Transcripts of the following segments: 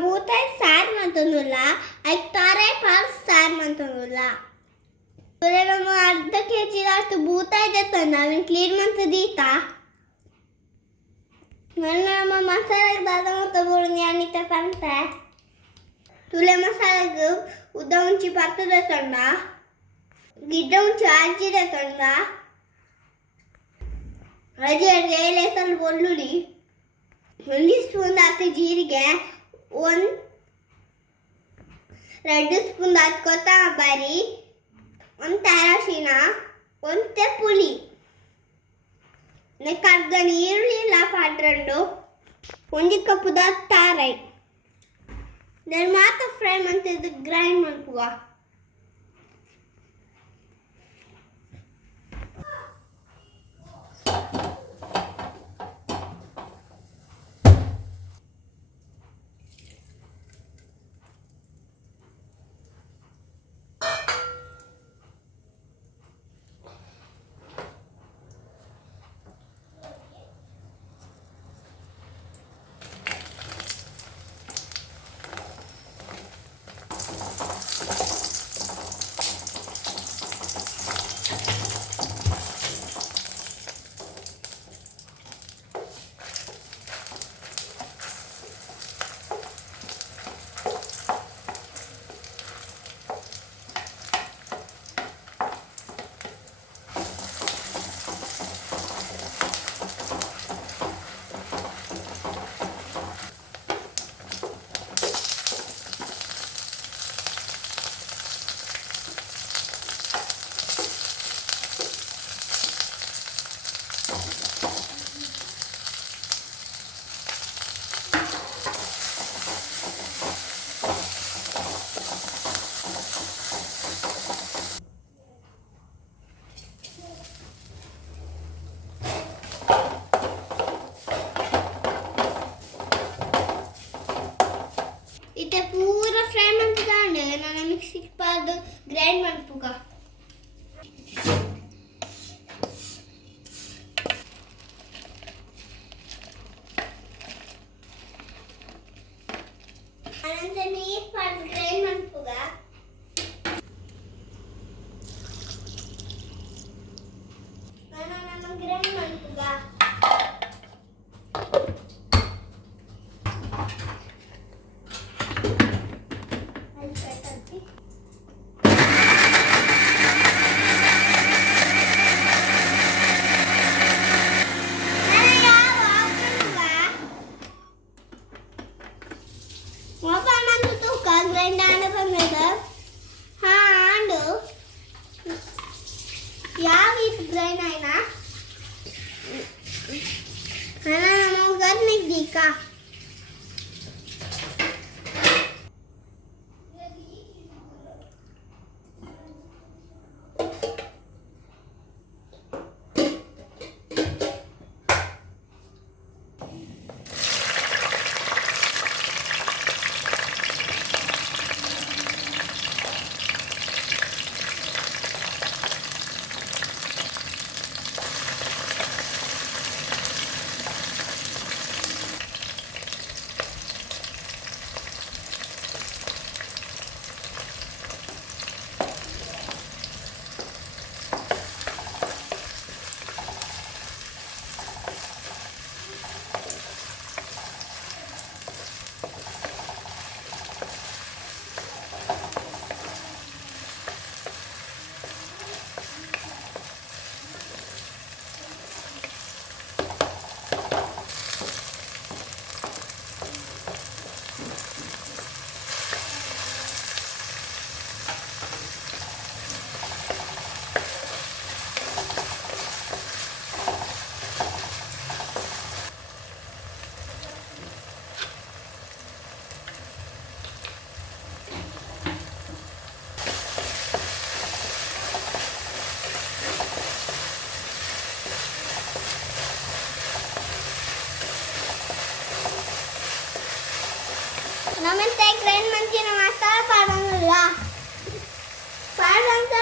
भूताय सार म्हणतो तुला ऐकतारे फार सार म्हणतो तुला तुला मग अर्ध खेची जास्त भूताय देतो नवीन क्लीन म्हणतो दीता मला मग मसाला दादा म्हणतो बोलून आणि तर सांगताय तुला मसाला उदवूनची पात्र देतो ना गिड्डवूनची आजी देतो ना ಅಜ್ಜಿ ರೇಲೇಸಲ್ಲಿ ಬೆಳ್ಳುಳ್ಳಿ 1 ಸ್ಪೂನ್ ಹಾಕಿ ಜೀರಿಗೆ 2 ಸ್ಪೂನ್ ಹಾಕಿ ಕೊತ್ತಂಬರಿ 1 ಅರಶಿನ 1 ಪುಳಿ ನೆಕ್ ಅರ್ಧ ಈರುಳ್ಳಿ ಎಲ್ಲ ಪಾತ್ರೆಂಡು 1 ಕಪ್ ತಾರೈ ನಾನು ಮಾತ್ರ ಫ್ರೈ ಮಾಡ್ತಿದ್ದು ಗ್ರೈಂಡ್ ಮಾಡ್ಕುವ इथे पूरा फ्राय ಮಾಡ್ತಿದ್ದಾನೆ ನಾನು ಮಿಕ್ಸಿಗೆ ಪಾಡು ಗ್ರೈಂಡ್ ಮಾಡ್ಪುಗ ಅನಂತ ನೀರು ಪಾಡು ಗ್ರೈಂಡ್ ಮಾಡ್ಪುಗ ನಾನು ಗ್ರೈಂಡ್ ಮಾಡ್ಪುಗ ಯಾವ ಇದು ಗ್ರೈಂಡ್ ಆಯ್ನಾ ನಾನು ಗರ್ನಿಗೆ ದೀಕಾ ನಮ್ಮಂತೆ ಗ್ರೈಂಡ್ ಮಾಡ್ತೀನಿ ಮಸಾಲ ಪಾಡಂಗಿಲ್ಲ ಪಾಡಂತ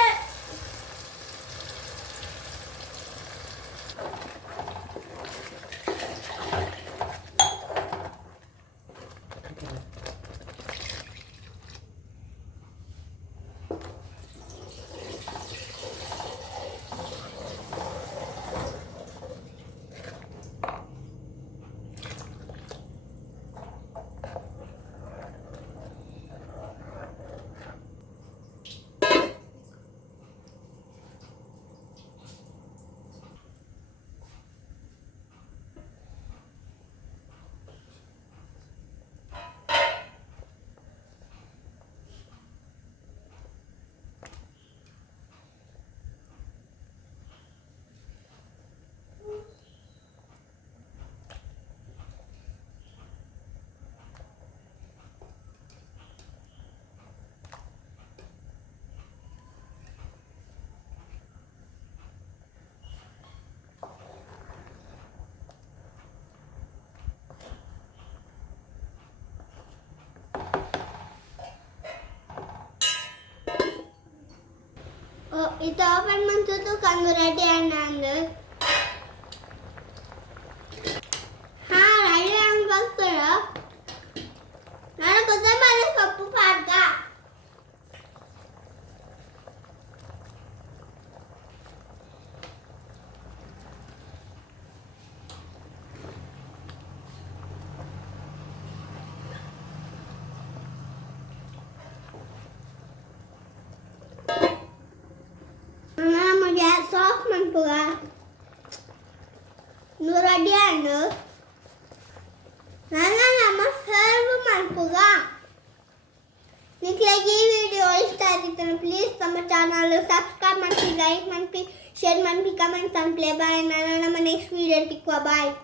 इथं पण म्हणतो तो कांगोराटे आणणार हा राहिले आम्ही बघतोय मला कसं माझं पप्पू पाडता मुझे सॉफ्ट मन पुगा नुराडी आनो ना मग सर्व मन पुगा निकलेगी वीडियो इष्ट आती प्लीज तम चैनल सब्सक्राइब मन लाइक मन शेयर मन कमेंट प्ले बाय ना नेक्स्ट वीडियो टिकवा बाय